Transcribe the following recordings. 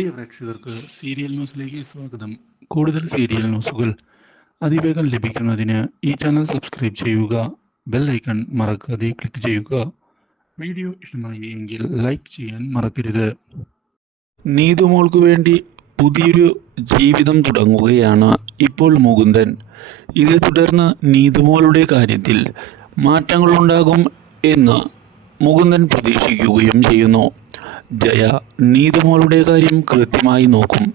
പ്രിയ പ്രേക്ഷകർക്ക് സീരിയൽ ന്യൂസിലേക്ക് സ്വാഗതം. കൂടുതൽ സീരിയൽ ന്യൂസുകൾ അതിവേഗം ലഭിക്കുന്നതിന് ഈ ചാനൽ സബ്സ്ക്രൈബ് ചെയ്യുക ബെൽ ഐക്കൺ മറക്കാതെ ക്ലിക്ക് ചെയ്യുക. വീഡിയോ ഇഷ്ടമായി എങ്കിൽ ലൈക്ക് ചെയ്യാൻ മറക്കരുത്. നീതുമോൾക്ക് വേണ്ടി പുതിയൊരു ജീവിതം തുടങ്ങുകയാണ് ഇപ്പോൾ മുകുന്ദൻ. ഇതേ തുടർന്ന് നീതുമോളുടെ കാര്യത്തിൽ മാറ്റങ്ങളുണ്ടാകും എന്ന് മുകുന്ദൻ പ്രതീക്ഷിക്കുകയും ചെയ്യുന്നു. ജയ നീതുമോളുടെ കാര്യം കൃത്യമായി നോക്കും.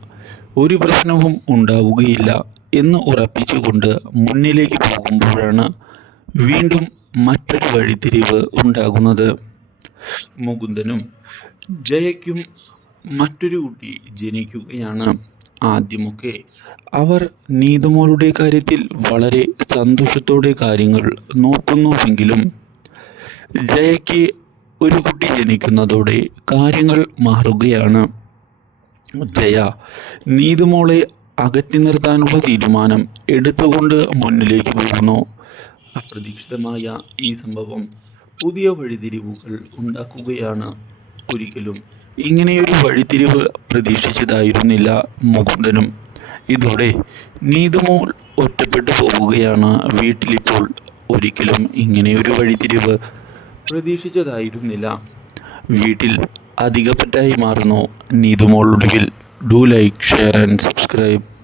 ഒരു പ്രശ്നവും ഉണ്ടാവുകയില്ല എന്ന് ഉറപ്പിച്ചുകൊണ്ട് മുന്നിലേക്ക് പോകുമ്പോഴാണ് വീണ്ടും മറ്റൊരു വഴിത്തിരിവ് ഉണ്ടാകുന്നത്. മുകുന്ദനും ജയയ്ക്കും മറ്റൊരു കുട്ടി ജനിക്കുകയാണ്. ആദ്യമൊക്കെ അവർ നീതുമോളുടെ കാര്യത്തിൽ വളരെ സന്തോഷത്തോടെ കാര്യങ്ങൾ നോക്കുന്നുവെങ്കിലും ജയയ്ക്ക് ഒരു കുട്ടി ജനിക്കുന്നതോടെ കാര്യങ്ങൾ മാറുകയാണ്. ജയ നീതുമോളെ അകറ്റി നിർത്താനുള്ള തീരുമാനം എടുത്തുകൊണ്ട് മുന്നിലേക്ക് പോകുന്നു. അപ്രതീക്ഷിതമായ ഈ സംഭവം പുതിയ വഴിതിരിവുകൾ ഉണ്ടാക്കുകയാണ്. ഒരിക്കലും ഇങ്ങനെയൊരു വഴിതിരിവ് പ്രതീക്ഷിച്ചതായിരുന്നില്ല മുകുന്ദനും. ഇതോടെ നീതുമോൾ ഒറ്റപ്പെട്ടു പോവുകയാണ് വീട്ടിലിപ്പോൾ ഒരിക്കലും ഇങ്ങനെയൊരു വഴിത്തിരിവ് പ്രതീക്ഷിച്ചതായിരുന്നില്ല. വീട്ടിൽ അധികപ്പറ്റായി മാറുന്നു. നീതുമോളൊടുവിൽ do like share and subscribe